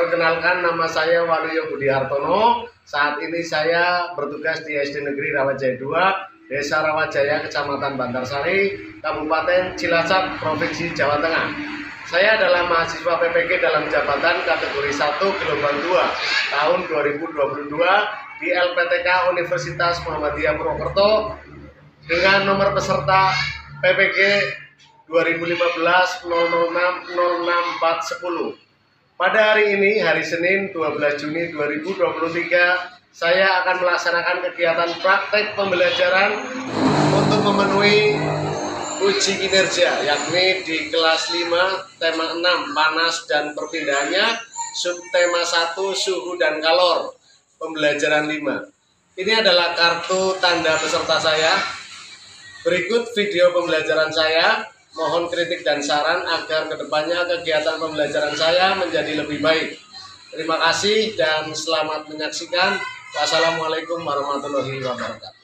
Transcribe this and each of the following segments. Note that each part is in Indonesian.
Perkenalkan, nama saya Waluyo Budi Hartono. Saat ini saya bertugas di SD Negeri Rawajaya 2, Desa Rawajaya, Kecamatan Bantarsari, Kabupaten Cilacap, Provinsi Jawa Tengah. Saya adalah mahasiswa PPG dalam jabatan kategori 1 gelombang 2 tahun 2022 di LPTK Universitas Muhammadiyah Purwokerto dengan nomor peserta PPG 2015 006 06410. Pada hari ini, hari Senin 12 Juni 2023, saya akan melaksanakan kegiatan praktek pembelajaran untuk memenuhi uji kinerja, yakni di kelas 5, tema 6, panas dan perpindahannya, subtema 1, suhu dan kalor, pembelajaran 5. Ini adalah kartu tanda peserta saya. Berikut video pembelajaran saya. Mohon kritik dan saran agar kedepannya kegiatan pembelajaran saya menjadi lebih baik. Terima kasih dan selamat menyaksikan. Wassalamualaikum warahmatullahi wabarakatuh.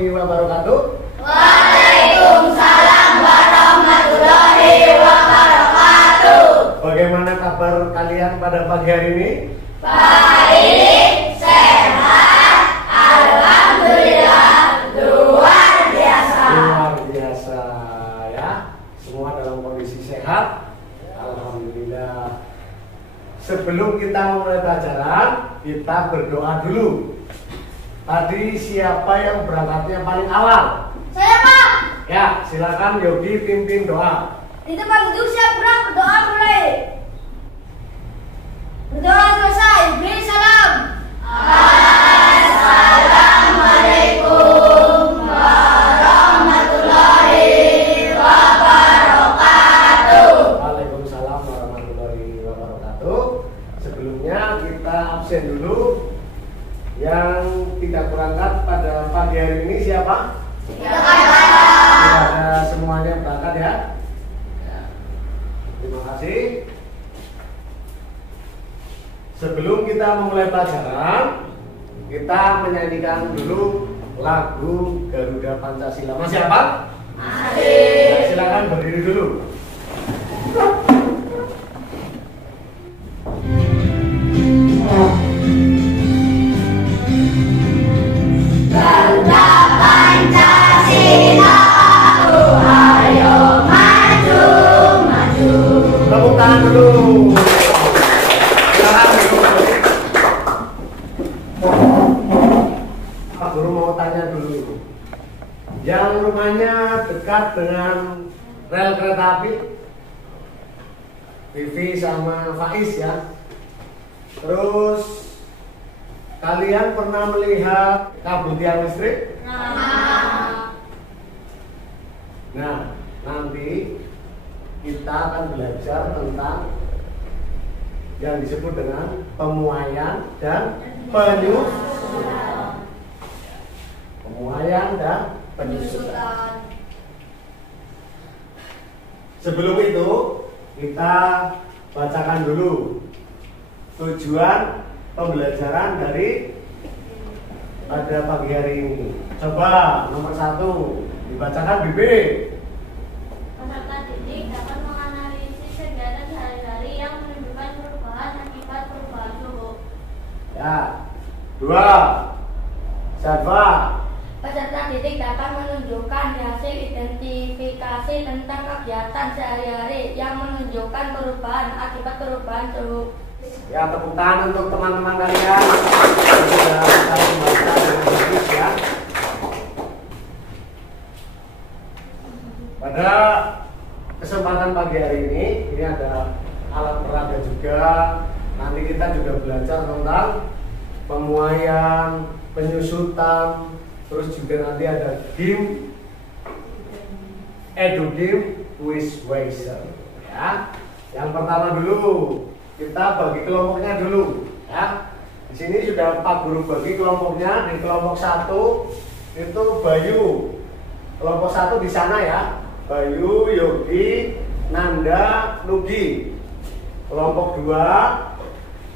Wabarakatuh. Waalaikumsalam warahmatullahi wabarakatuh. Bagaimana kabar kalian pada pagi hari ini? Baik, sehat, alhamdulillah, luar biasa. Luar biasa ya. Semua dalam kondisi sehat. Alhamdulillah. Sebelum kita memulai pelajaran, kita berdoa dulu. Tadi siapa yang berangkatnya paling awal? Saya, Pak. Ya, silakan Yogi pimpin doa. Di tempat duduk saya berang berdoa mulai. Berdoa selesai. Beri salam. Assalamualaikum warahmatullahi wabarakatuh. Waalaikumsalam warahmatullahi wabarakatuh. Sebelumnya kita absen dulu. Yang tidak berangkat pada pagi hari ini siapa? Tidak ada, semuanya berangkat ya. Terima kasih. Sebelum kita memulai pelajaran, kita menyanyikan dulu lagu Garuda Pancasila. Masih apa? Masih. Silakan berdiri dulu. Garuda Pancasila, ayo maju, maju. Tepuk tangan dulu. Silakan dulu. Pak Guru mau tanya dulu. Yang rumahnya dekat dengan rel kereta api, Vivi sama Faiz ya. Terus kalian pernah melihat kabel tiang listrik? Nah, nanti kita akan belajar tentang yang disebut dengan pemuaian dan penyusutan. Pemuaian dan penyusutan. Sebelum itu, kita bacakan dulu tujuan pembelajaran dari pada pagi hari ini. Coba nomor 1 dibacakan Bibi. Peserta didik dapat menganalisis kegiatan sehari-hari yang menunjukkan perubahan akibat perubahan suhu. Ya. 2. Sadva. Peserta didik dapat menunjukkan hasil identifikasi tentang kegiatan sehari-hari yang menunjukkan perubahan akibat perubahan suhu. Ya, tepuk tangan untuk teman-teman kalian yang sudah bisa membaca dengan bagus ya. Pada kesempatan pagi hari ini ada alat peraga juga. juga nanti kita juga belajar tentang pemuaian, penyusutan, terus juga nanti ada game, edu game, quiz waiser. Ya, yang pertama dulu kita bagi kelompoknya dulu. Ya, di sini sudah 4 guru bagi kelompoknya. Di kelompok 1 itu Bayu, kelompok 1 di sana ya, Bayu, Yogi, Nanda, Nugi. Kelompok 2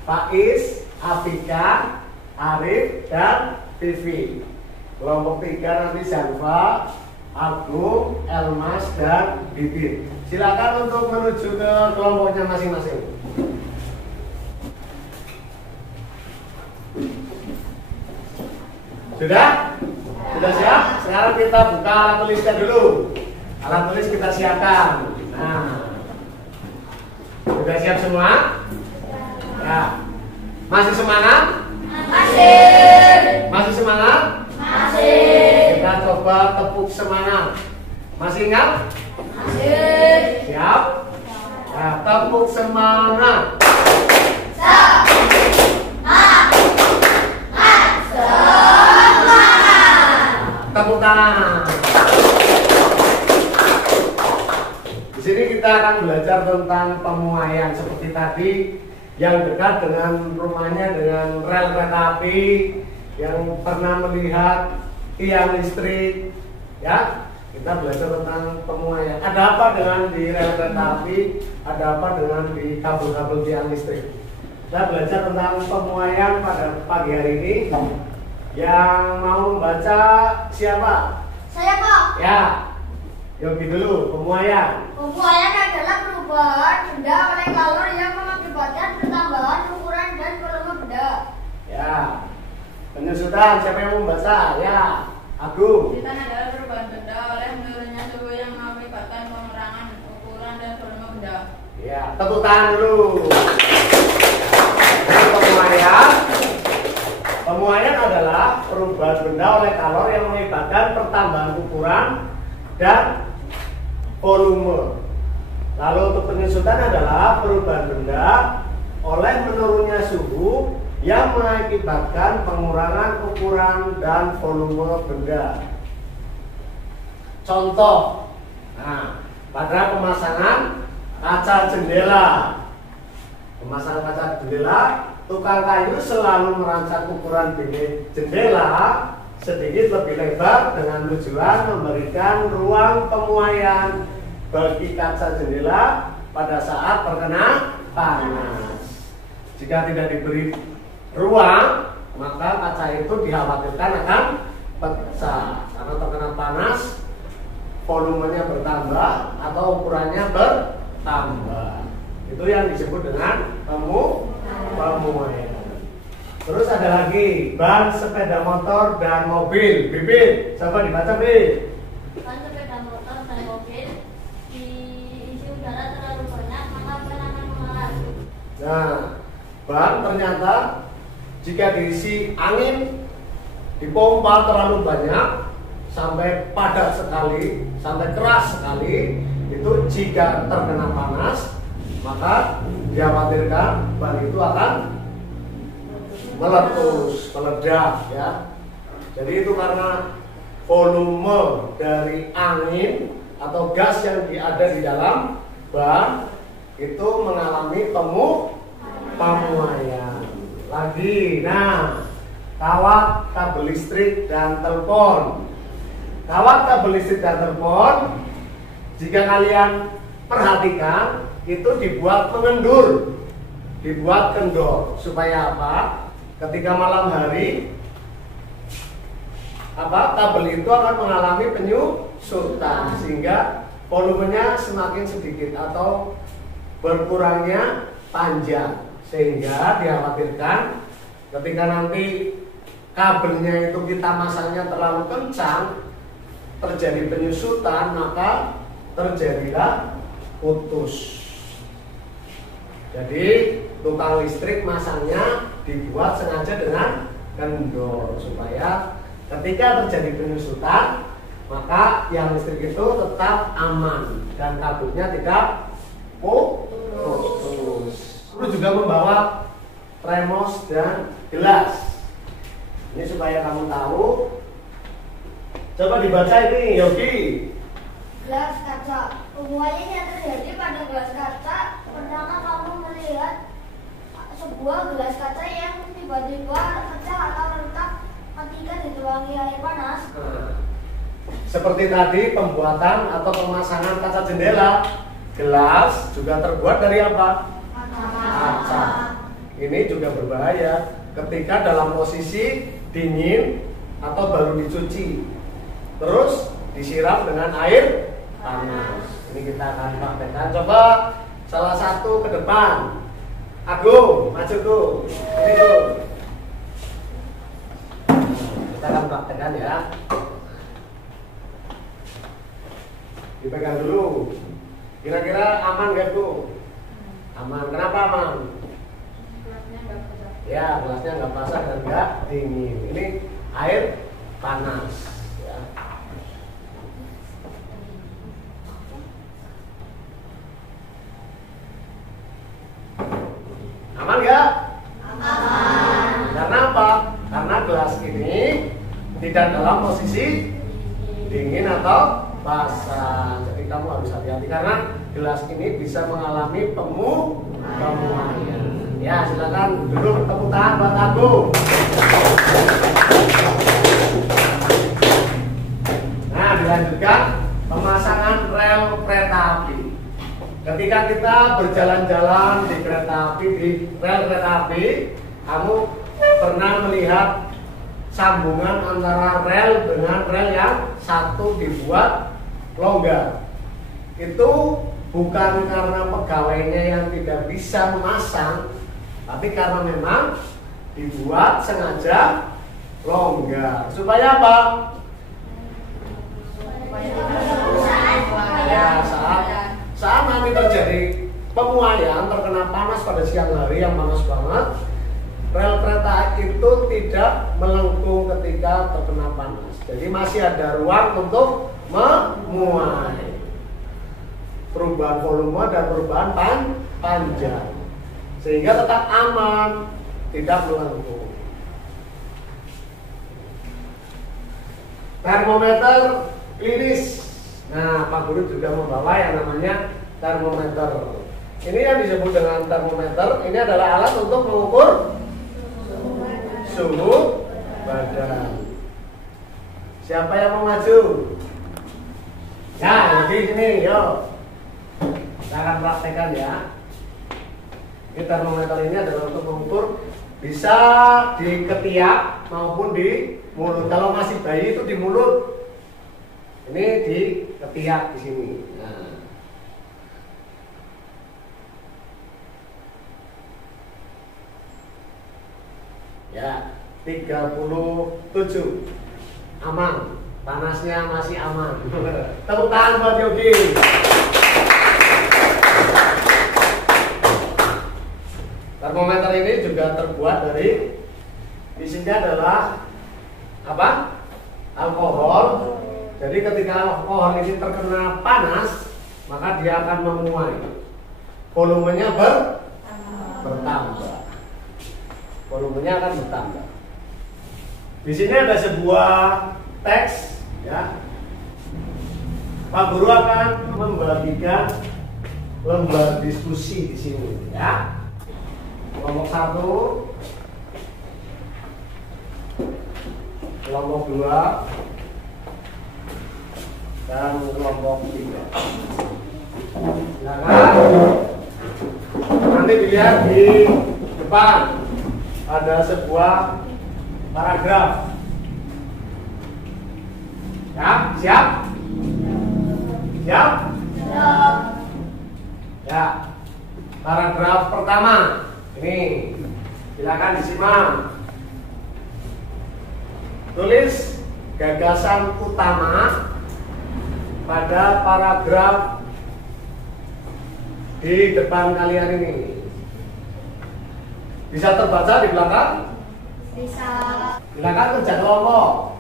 Faiz, Afika, Arif, dan Vivi. Kelompok 3 nanti Zanfa, Agung, Elmas, dan Bibit. Silakan untuk menuju ke kelompoknya masing-masing. Sudah? Sudah siap? Sekarang kita buka alat tulisnya dulu. Alat tulis kita siapkan. Nah, sudah siap semua? Ya. Masih semangat? Masih. Masih semangat? Masih. Kita coba tepuk semangat. Masih ingat? Masih. Siap? Ya, tepuk semangat. Tepuk tangan. Di sini kita akan belajar tentang pemuaian seperti tadi, yang dekat dengan rumahnya dengan rel kereta api, yang pernah melihat tiang listrik, ya. Kita belajar tentang pemuaian. Ada apa dengan di rel kereta api? Ada apa dengan di kabel-kabel tiang listrik? Kita belajar tentang pemuaian pada pagi hari ini. Yang mau membaca siapa? Saya kok. Ya, Yogi dulu, pemuaian. Pemuaian adalah perubahan benda oleh kalor yang mengakibatkan pertambahan ukuran dan volume benda. Ya, penyusutan, siapa yang mau membaca? Ya, Agung. Penyusutan adalah perubahan benda oleh menurunnya suhu yang mengakibatkan pengurangan ukuran dan volume benda. Ya, tepuk tangan dulu. Jadi pemuaian adalah perubahan benda oleh kalor yang mengakibatkan pertambahan ukuran dan volume. Lalu untuk penyusutan adalah perubahan benda oleh menurunnya suhu yang mengakibatkan pengurangan ukuran dan volume benda. Contoh, nah, pada pemasangan kaca jendela. Pemasangan kaca jendela, tukang kayu selalu merancang ukuran bilik jendela sedikit lebih lebar dengan tujuan memberikan ruang pemuaian bagi kaca jendela pada saat terkena panas. Jika tidak diberi ruang, maka kaca itu dikhawatirkan akan pecah karena terkena panas, volumenya bertambah atau ukurannya bertambah. Itu yang disebut dengan pemuaian. Terus ada lagi ban sepeda motor dan mobil. Bibit, coba dibaca Bibit. Ban sepeda motor dan mobil diisi udara terlalu banyak maka ban akan mengalar. Nah, ban ternyata jika diisi angin, dipompa terlalu banyak sampai padat sekali, sampai keras sekali, itu jika terkena panas, maka dikhawatirkan ban itu akan meletus, meledak ya. Jadi itu karena volume dari angin atau gas yang ada di dalam ban itu mengalami pemuaian. Lagi, nah, kawat kabel listrik dan telepon. Kawat kabel listrik dan telepon, jika kalian perhatikan, itu dibuat mengendur, dibuat kendor supaya apa? Ketika malam hari, kabel itu akan mengalami penyusutan sehingga volumenya semakin sedikit atau berkurangnya panjang, sehingga dikhawatirkan ketika nanti kabelnya itu kita masangnya terlalu kencang, terjadi penyusutan, maka terjadilah putus. Jadi tukang listrik masangnya dibuat sengaja dengan kendor supaya ketika terjadi penyusutan, maka yang listrik itu tetap aman dan kabelnya tidak putus. Guru juga membawa termos dan gelas. Ini supaya kamu tahu. Coba dibaca ini, Yogi. Gelas kaca. Semuanya yang terjadi pada gelas kaca. Pernahkah kamu melihat sebuah gelas kaca yang tiba-tiba pecah atau retak ketika dituangi air panas? Seperti tadi pembuatan atau pemasangan kaca jendela, gelas juga terbuat dari apa? Kaca. Ini juga berbahaya ketika dalam posisi dingin atau baru dicuci, terus disiram dengan air panas. Ini kita akan praktekkan. Coba salah satu ke depan. Agung, maju tuh. Ini tuh. Kita akan praktekkan ya. Dipegang dulu. Kira-kira aman gak tuh? Aman. Kenapa aman? Gelasnya nggak pecah. Ya, gelasnya nggak basah dan nggak dingin. Ini air panas. Ya. Aman nggak? Aman. Karena apa? Karena gelas ini tidak dalam posisi dingin atau basah. Jadi kamu harus hati-hati karena gelas ini bisa mengalami pemuaian. Ya, silakan duduk, tepuk tangan buat Agung. Nah, dilanjutkan pemasangan rel kereta api. Ketika kita berjalan-jalan di kereta api, di rel kereta api, kamu pernah melihat sambungan antara rel dengan rel yang satu dibuat longgar. Itu bukan karena pegawainya yang tidak bisa memasang, tapi karena memang dibuat sengaja longgar. Supaya apa? Ya, saat nanti terjadi pemuaian, terkena panas pada siang hari yang panas banget, rel kereta itu tidak melengkung ketika terkena panas. Jadi masih ada ruang untuk memuai. Perubahan volume dan perubahan panjang, sehingga tetap aman, tidak melengkung. Termometer klinis. Nah, Pak Guru juga membawa yang namanya termometer. Ini yang disebut dengan termometer. Ini adalah alat untuk mengukur suhu badan. Siapa yang mau maju? Ya, jadi sini, yuk. Kita akan praktekkan ya. Ini termometer ini adalah untuk mengukur, bisa di ketiak maupun di mulut. Kalau masih bayi itu di mulut. Ini di ketiak di sini. Nah. Ya, 37. Aman. Panasnya masih aman. Tepuk tangan buat Yogi. Termometer ini juga terbuat dari, isinya adalah apa? Alkohol. Jadi ketika alkohol ini terkena panas, maka dia akan memuai. Volumenya bertambah. Volumenya akan bertambah. Di sini ada sebuah teks, ya. Pak Guru akan membagikan lembar diskusi di sini, ya. Kelompok 1, kelompok 2, dan kelompok 3. Silakan. Nanti dilihat di depan ada sebuah paragraf. Ya, siap? Siap? Siap. Ya. Paragraf pertama. Ini. Silakan disimak. Tulis gagasan utama pada paragraf di depan kalian ini. Bisa terbaca di belakang? Bisa. Silakan kerja kelompok.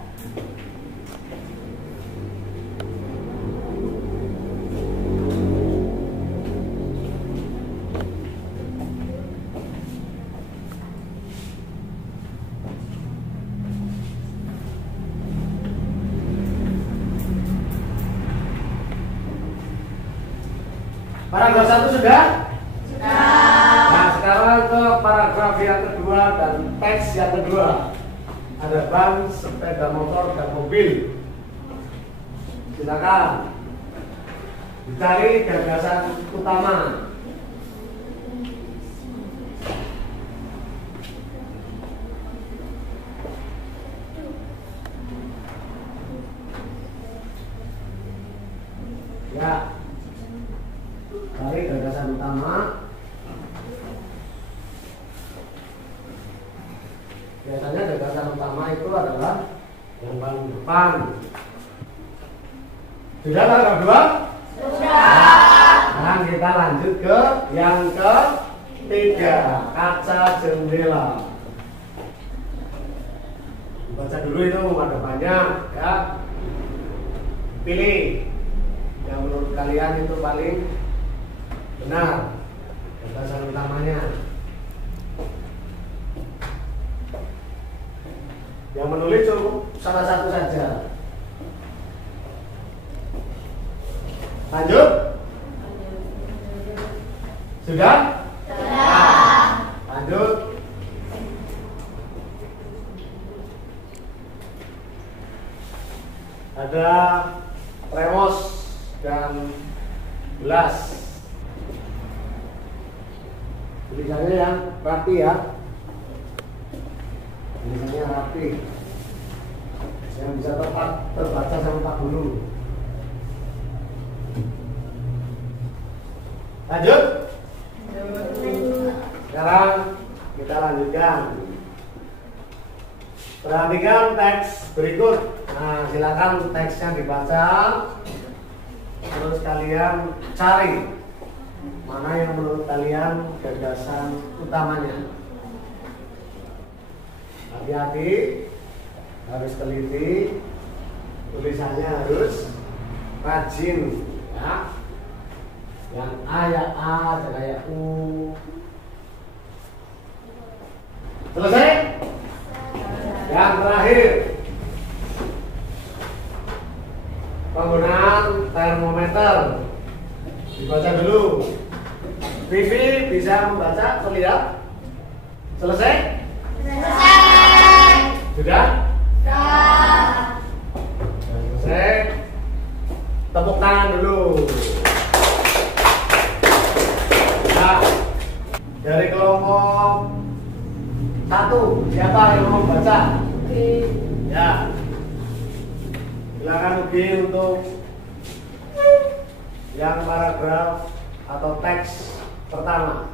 Paragraf 1 sudah? Sudah. Nah, sekarang ke paragraf yang kedua dan teks yang kedua. Ada ban, sepeda motor, dan mobil. Silakan dicari gagasan utama. Ya, cari gagasan utama. Biasanya gagasan utama itu adalah yang paling depan. Sudah paragraf 2? Sudah. Sekarang kita lanjut ke yang ketiga, kaca jendela. Baca dulu itu ada banyak ya. Pilih yang menurut kalian itu paling benar gagasan utamanya. Yang menulis cukup salah satu saja. Lanjut? Sudah? Sudah. Lanjut. Ada remos dan gelas. Tulisannya yang rapi ya. Tulisannya rapi. Yang bisa tepat terbaca sama Pak Guru. Lanjut. Sekarang kita lanjutkan. Perhatikan teks berikut. Nah, silakan teksnya dibaca. Terus kalian cari mana yang menurut kalian gagasan utamanya. Hati-hati, harus teliti, tulisannya harus rajin, ya. Yang A ya A, jangan ya U. Selesai? Yang terakhir, penggunaan termometer. Dibaca dulu. Vivi bisa membaca atau lihat? Selesai? Selesai. Sudah? Sudah. Selesai. Tepuk tangan dulu. Nah, dari kelompok 1, siapa yang mau baca? Ya. Silakan Ugi untuk yang paragraf atau teks pertama.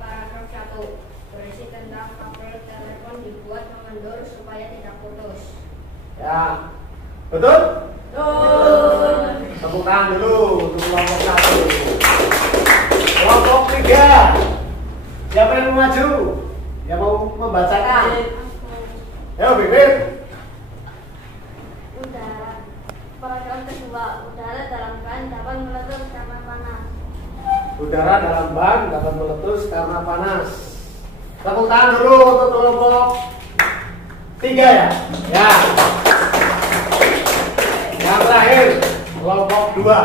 Paragraf 1 berisi tentang kabel telepon dibuat mengendur supaya tidak putus. Ya. Betul? Betul. Tepuk tangan dulu untuk kelompok 1. Kelompok 3. Siapa yang mau maju? Yang mau membacakan? Ayo, Bibit. Udara. Paragraf kedua, udara dalam ban dapat meletus karena panas. Udara dalam ban dapat meletus karena panas. Tepuk tangan dulu untuk kelompok 3 ya. Ya. Yang terakhir, kelompok 2.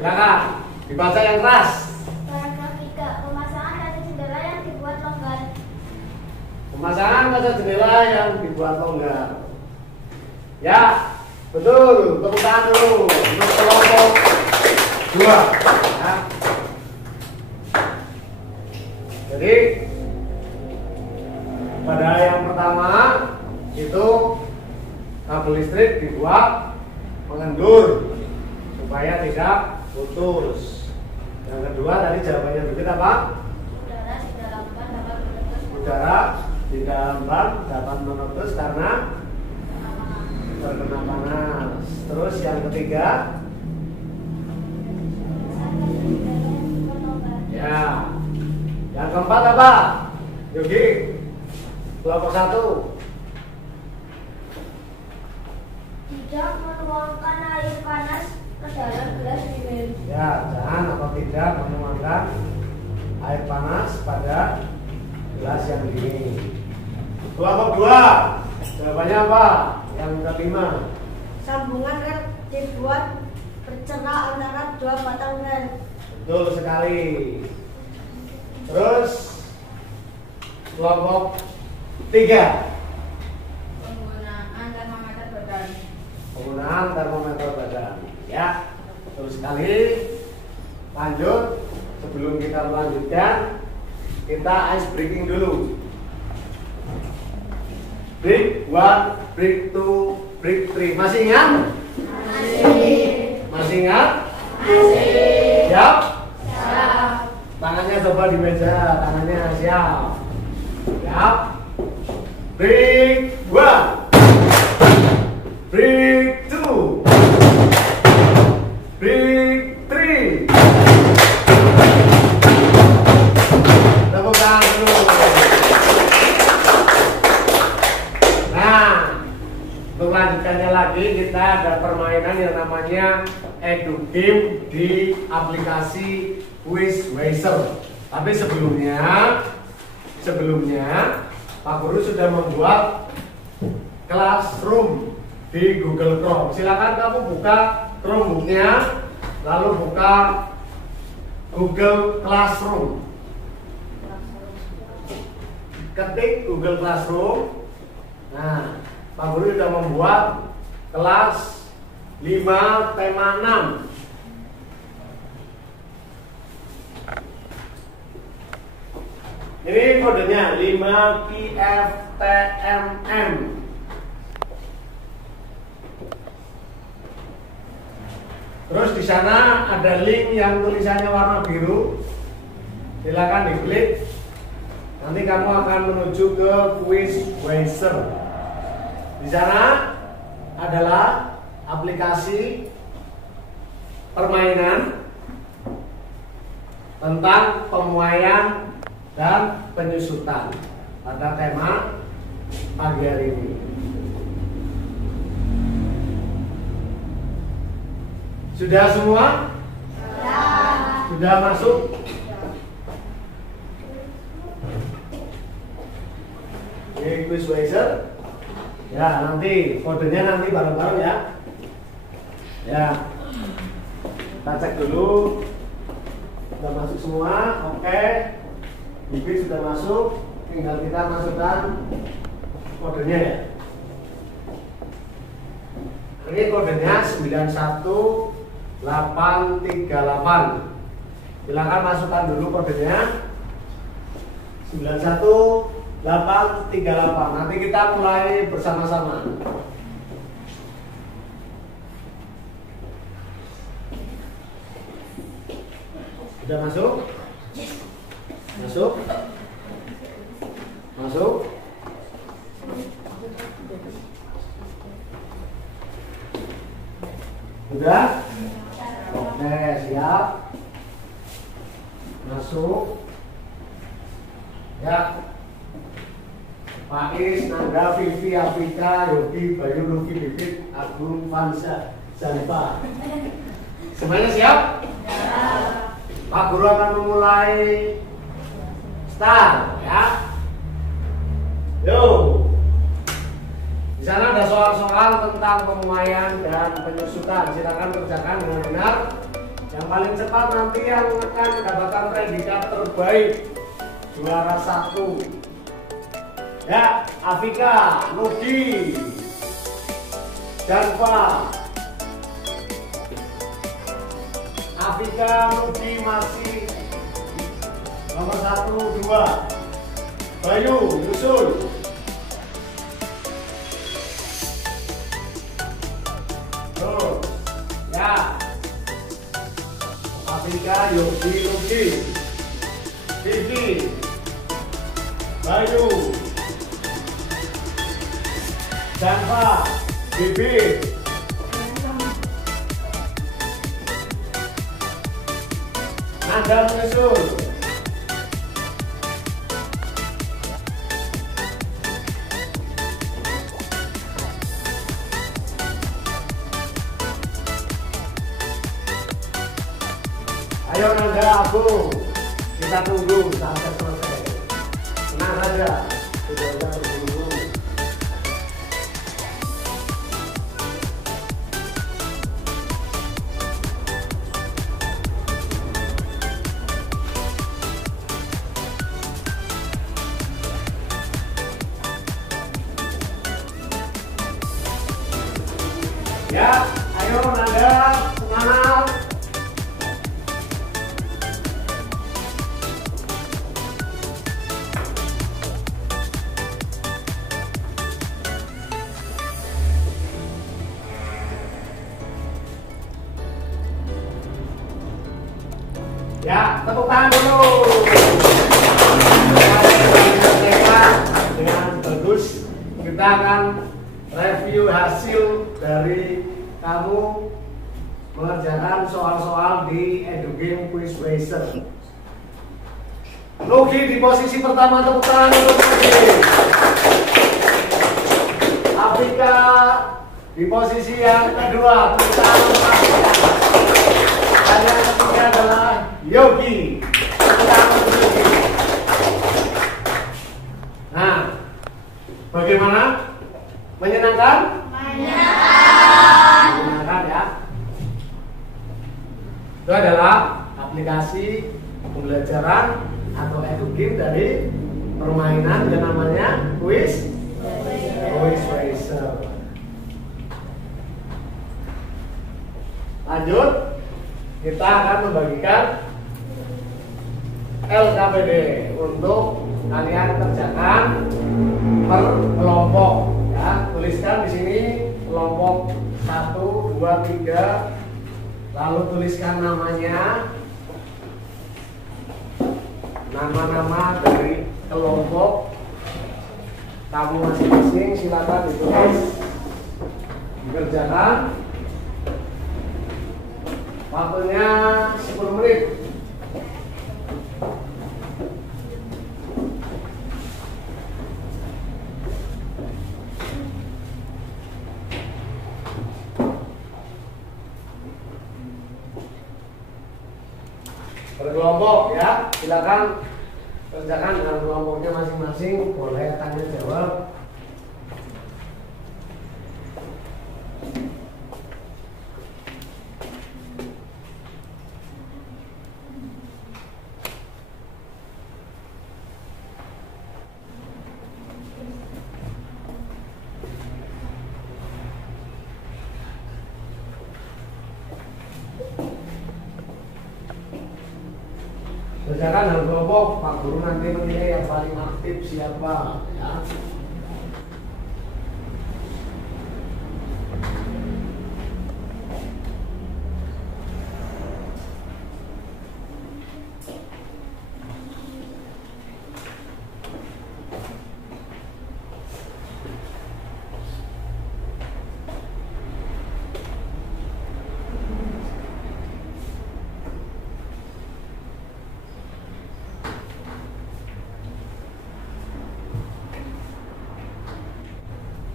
Silakan dibaca yang keras. Paragraf 3. Pemasangan kaca jendela yang dibuat longgar. Pemasangan kaca jendela yang dibuat longgar. Ya, betul. Tepuk tangan dulu untuk kelompok 2. Ya. Jadi pada yang pertama itu kabel listrik dibuat mengendur supaya tidak putus. Yang kedua tadi jawabannya begitu apa? Udara di dalam ban dapat meletus. Udara di dalam ban dapat meletus karena terkena panas. Terus yang ketiga, ya. Yang keempat apa? Yogi, kelompok 1. Tidak menuangkan air panas ke dalam gelas dingin. Ya, jangan atau tidak menuangkan air panas pada gelas yang dingin. Kelompok 2. Jawabannya apa? Yang kelima. Sambungan rel dibuat bercerak antara dua batang rel. Betul sekali. Terus kelompok 3. Penggunaan termometer badan. Penggunaan termometer badan. Ya, betul sekali. Lanjut. Sebelum kita melanjutkan, kita ice breaking dulu. Break 1, break 2, break 3. Masih ingat? Masih ingat? Siap? Tangannya coba di meja, tangannya siap. Siap? Break 1, break 2, break 3. Tepuk tangan dulu. Nah, untuk lanjutannya lagi kita ada permainan yang namanya Edu Game di aplikasi Quizweiser. Tapi sebelumnya Pak Guru sudah membuat Classroom di Google Chrome. Silakan kamu buka Chromebook-nya, lalu buka Google Classroom. Ketik Google Classroom. Nah, Pak Guru sudah membuat kelas 5 tema 6. Ini kodenya 5PFTMM. Terus di sana ada link yang tulisannya warna biru. Silakan diklik. Nanti kamu akan menuju ke Quizweiser. Di sana adalah aplikasi permainan tentang pemuaian dan penyusutan pada tema pagi hari ini. Sudah semua? Sudah masuk? Oke, Quizweiser. Ya, nanti kodenya nanti bareng-bareng ya. Ya. Kita cek dulu. Sudah masuk semua. Oke. Bibit sudah masuk. Tinggal kita masukkan kodenya ya. Ini kodenya 91838. Silakan masukkan dulu kodenya 91838. Nanti kita mulai bersama-sama. Sudah masuk? Masuk? Masuk? Sudah? Oke, siap. Masuk. Ya. Faiz, Nanda, Vivi, Afika, Yogi, Bayu, Luki, Bibit, Agung, Fansa, Zanfa. Semuanya siap? Pak Guru akan memulai start ya. Yo. Di sana ada soal-soal tentang pemuaian dan penyusutan. Silakan kerjakan dengan benar. Yang paling cepat nanti yang akan mendapatkan predikat terbaik, juara 1. Ya, Afika, Nudi, Janfa. Afika, Nudi masih nomor 1, 2. Bayu, Yusul. Tuh, ya. Afika, Yogi, Nudi, Vivi, Bayu, Janfa, Bibit, Nanda menyusul. Ayo Nanda, aku. Kita tunggu sampai selesai. Tenang saja. Sudah berburu-buru. Ya, ayo Nanda, semangat. Ya, tepuk tangan dulu. Dengan bagus, kita akan review hasil dari kamu mengerjakan soal-soal di EduGame Quiz Racer. Nugi di posisi pertama, tepuk tangan untuk Nugi. Afrika di posisi yang kedua, tepuk tangan untuk Afrika. Dan yang ketiga adalah Yogi. Tepuk tangan untuk Yogi. Nah, bagaimana? Menyenangkan? Menyenangkan ya. Itu adalah aplikasi pembelajaran atau EduGame dari permainan yang namanya Quiz Racer. Lanjut, kita akan membagikan LKPD untuk kalian kerjakan per kelompok. Ya, tuliskan di sini kelompok 1, 2, 3. Lalu tuliskan namanya, nama-nama dari kelompok kamu masing-masing. Silakan ditulis, dikerjakan. Waktunya 10 menit. Berkelompok ya, silakan kerjakan dengan kelompoknya masing-masing. Boleh tanya jawab. Kerjakan dalam kelompok, Pak Guru nanti menilai yang paling aktif siapa ya.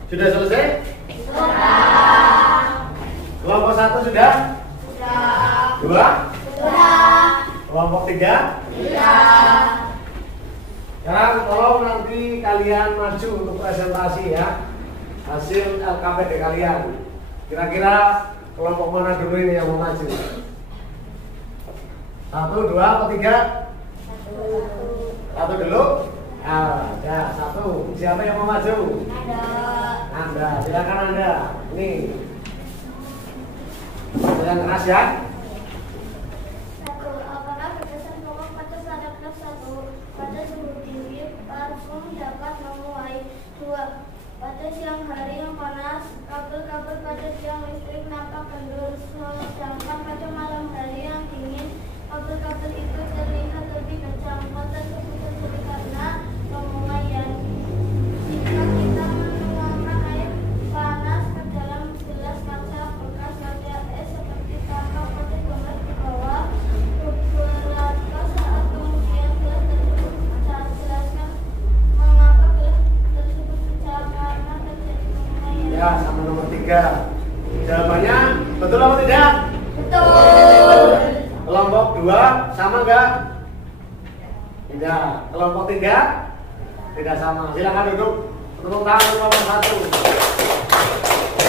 Sudah selesai? Sudah. Kelompok 1 sudah? Sudah. 2? Sudah. Kelompok 3? Sudah. Sekarang tolong nanti kalian maju untuk presentasi ya, hasil LKPD kalian. Kira-kira kelompok mana dulu ini yang mau maju? 1, 2, atau 3? 1 dulu? Ya, 1. Siapa yang mau maju? Anda, silakan Anda. Nih, yang keras ya. Apakah berdasarkan pokok pada paragraf 1 pada suhu tinggi parfum dapat menuai? 2. Pada siang hari yang panas, kabel-kabel pada tiang listrik nampak kendor, sedangkan pada malam hari yang dingin, kabel-kabel itu terlihat lebih kencang. Hal tersebut terjadi karena pemuaian. Jika kita menuangkan air panas ke dalam gelas kaca bekas kaca es seperti tampak pada gambar di bawah, beberapa saat kemudian gelas tersebut pecah. Jelaskan mengapa gelas tersebut pecah, karena terjadi pemuaian. Ya, sama nomor 3. Jawabannya betul atau tidak? Betul. Kelompok 2 sama enggak? Tidak. Kelompok 3 tidak sama. Silakan duduk. Tepuk tangan kelompok 1.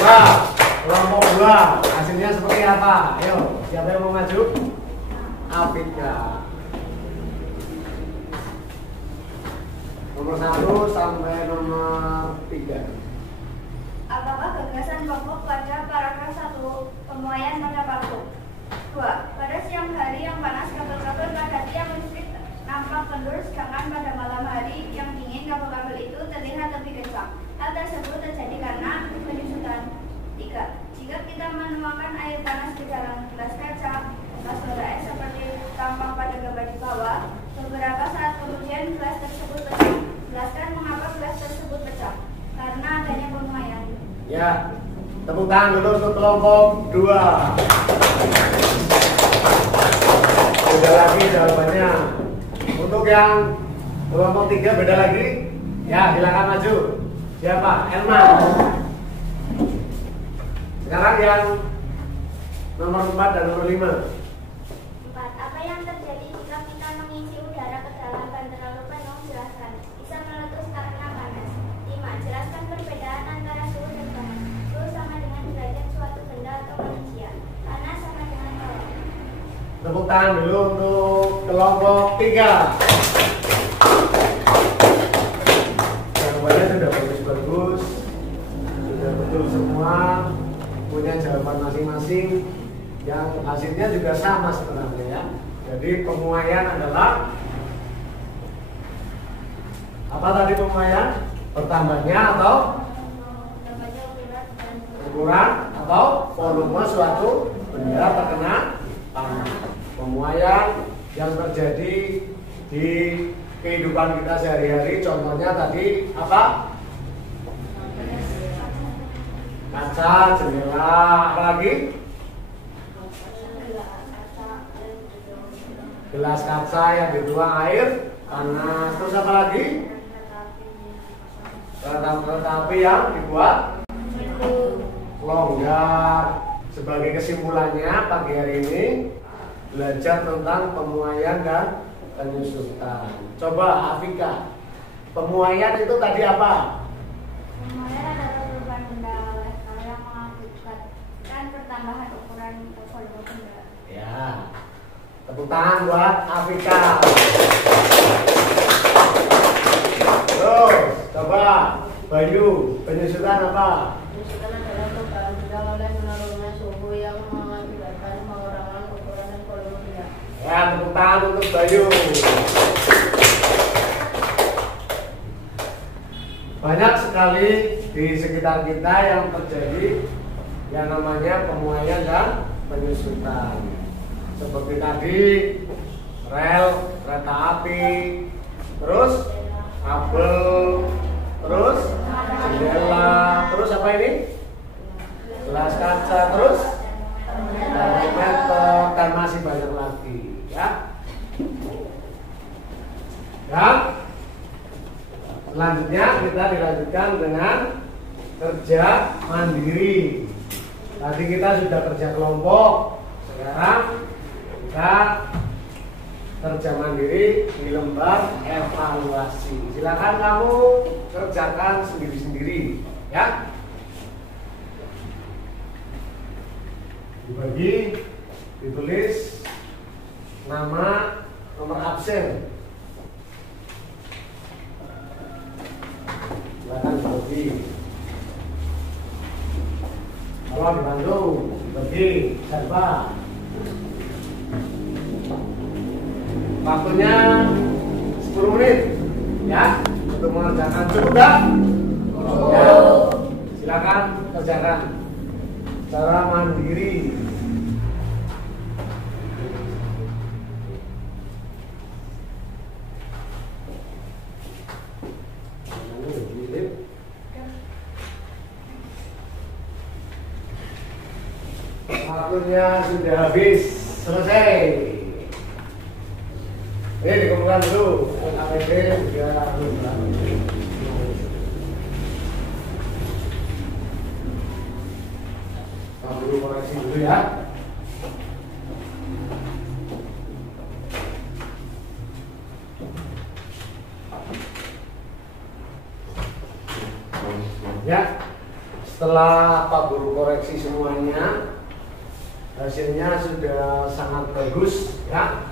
Wah, kelompok 2 hasilnya seperti apa? Ayo, siapa yang mau maju? Afrika. Nomor 1 sampai nomor 3. Apakah gagasan pokok pada paragraf 1 Pemuaian pada paku. 2. Pada siang hari yang panas, kabel-kabel pada tiang listrik nampak kendur, sedangkan pada malam hari yang dingin, kabel-kabel itu terlihat lebih kencang. Hal tersebut terjadi karena penyusutan. 3. Jika kita menuangkan air panas ke dalam gelas kaca, bekas soda es seperti tampak pada gambar di bawah, beberapa saat kemudian gelas tersebut pecah. Jelaskan mengapa gelas tersebut pecah. Karena adanya pemuaian. Ya, tepuk tangan dulu untuk kelompok 2. Beda lagi jawabannya. Untuk yang kelompok 3 beda lagi. Ya, silakan maju. Siapa? Elman. Sekarang yang nomor 4 dan nomor 5. 4. Apa yang terjadi jika kita mengisi udara ke dalam ban terlalu penuh? Jelaskan. Bisa meletus karena panas. 5. Jelaskan perbedaan antara suhu dan panas. Suhu sama dengan derajat suatu benda atau manusia. Panas sama dengan nol. Tepuk tangan dulu untuk kelompok 3. Jawabannya sudah bagus-bagus, sudah betul semua, punya jawaban masing-masing, yang hasilnya juga sama sebenarnya ya. Jadi pemuaian adalah apa tadi pemuaian? Bertambahnya atau ukuran atau volume suatu benda terkena panas. Pemuaian yang terjadi di kehidupan kita sehari-hari, contohnya tadi apa? Kaca, jendela, apa lagi? Gelas kaca yang dituang air panas. Terus apa lagi? Kereta api yang dibuat longgar. Sebagai kesimpulannya pagi hari ini belajar tentang pemuaian dan penyusutan. Coba Afika, pemuaian itu tadi apa? Pemuaian adalah perubahan benda oleh hal yang mengakibatkan pertambahan ukuran volume benda. Ya, tepuk tangan buat Afika. Terus, coba Bayu, penyusutan apa? Penyusutan adalah perubahan benda oleh menurunnya suhu yang mengakibatkan pengurangan ukuran dan volume benda. Ya, tepuk tangan untuk Bayu. Banyak sekali di sekitar kita yang terjadi yang namanya pemuaian dan penyusutan. Seperti tadi rel kereta api, terus kabel, terus jendela, terus apa ini? Gelas kaca, terus termometer, dan masih banyak lagi ya. Dan selanjutnya kita dilanjutkan dengan kerja mandiri. Tadi kita sudah kerja kelompok, sekarang kita kerja mandiri di lembar evaluasi. Silakan kamu kerjakan sendiri-sendiri ya. Dibagi, ditulis nama, nomor absen. Silakan dibagi. Kalau di Bandung dibagi siapa? Waktunya 10 menit ya untuk mengerjakan. Cukup enggak? Ya. Silakan kerjakan secara mandiri. Waktunya sudah habis, selesai. Ini dikumpulkan dulu. APD sudah belum. Kamu dulu koreksi dulu ya. Ya, setelah Pak Guru koreksi semuanya, hasilnya sudah sangat bagus ya.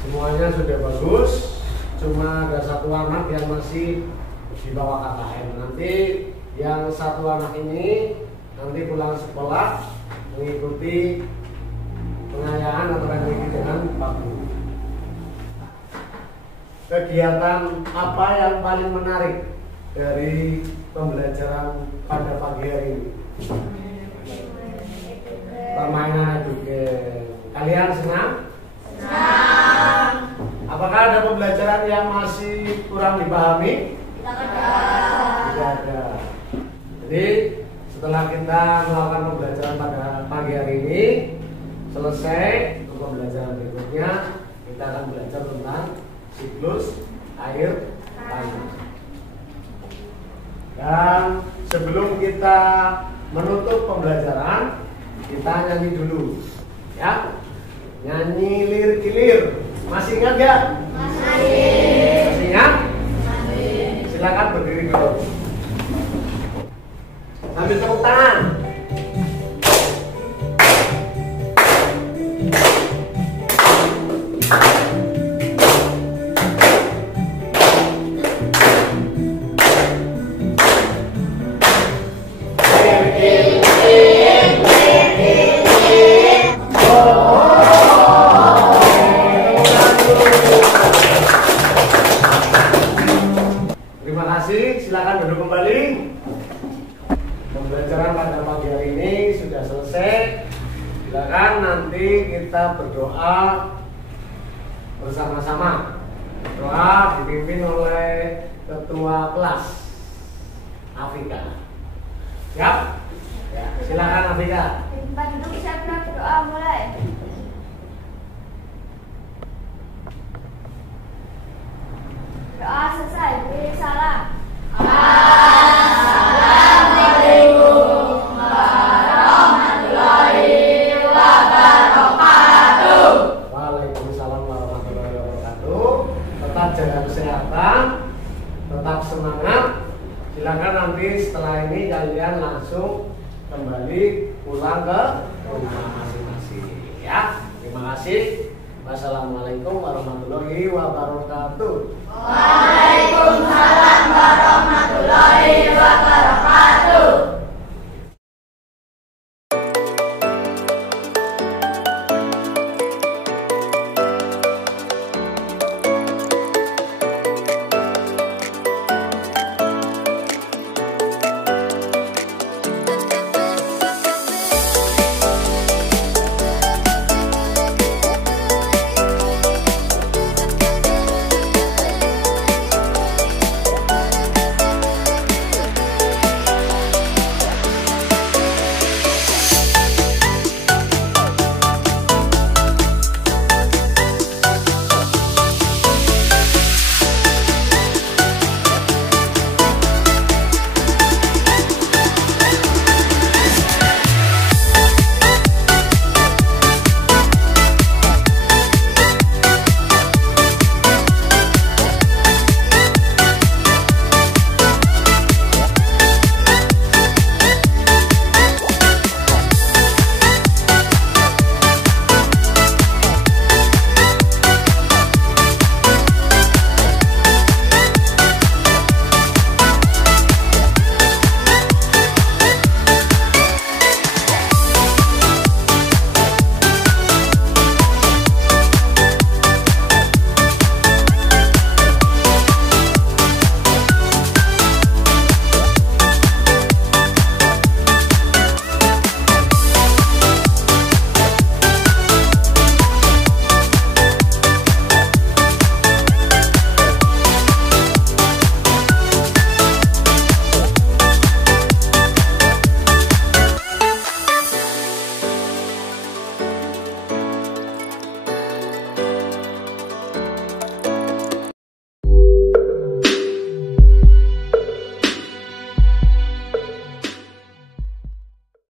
Semuanya sudah bagus, cuma ada satu anak yang masih di bawah KKM. Nanti yang satu anak ini nanti pulang sekolah mengikuti pengayaan atau ranking dengan Pak Guru. Kegiatan apa yang paling menarik dari pembelajaran pada pagi hari ini? Permainan juga. Kalian senang? Senang. Apakah ada pembelajaran yang masih kurang dipahami? Tidak ada. Jadi setelah kita melakukan pembelajaran pada pagi hari ini, selesai untuk pembelajaran berikutnya kita akan belajar tentang siklus air tanah. Dan sebelum kita menutup pembelajaran, kita nyanyi dulu, ya. Nyanyi lir-kilir. Masih ingat gak? Masih ingat? Silakan berdiri dulu. Sambil tepuk tangan. Terima kasih, silakan duduk kembali. Pembelajaran pada pagi hari ini sudah selesai. Silakan nanti kita berdoa bersama-sama. Doa dipimpin oleh ketua kelas Afika. Siap? Ya, silakan Afika. Tempat duduk siapkan berdoa mulai. Doa selesai, beri salam. Assalamualaikum warahmatullahi wabarakatuh. Waalaikumsalam warahmatullahi wabarakatuh. Tetap jaga kesehatan, tetap semangat. Silakan nanti setelah ini kalian langsung kembali pulang ke rumah masing-masing. Ya, terima kasih. Wassalamualaikum warahmatullahi wabarakatuh. Waalaikumsalam warahmatullahi wabarakatuh.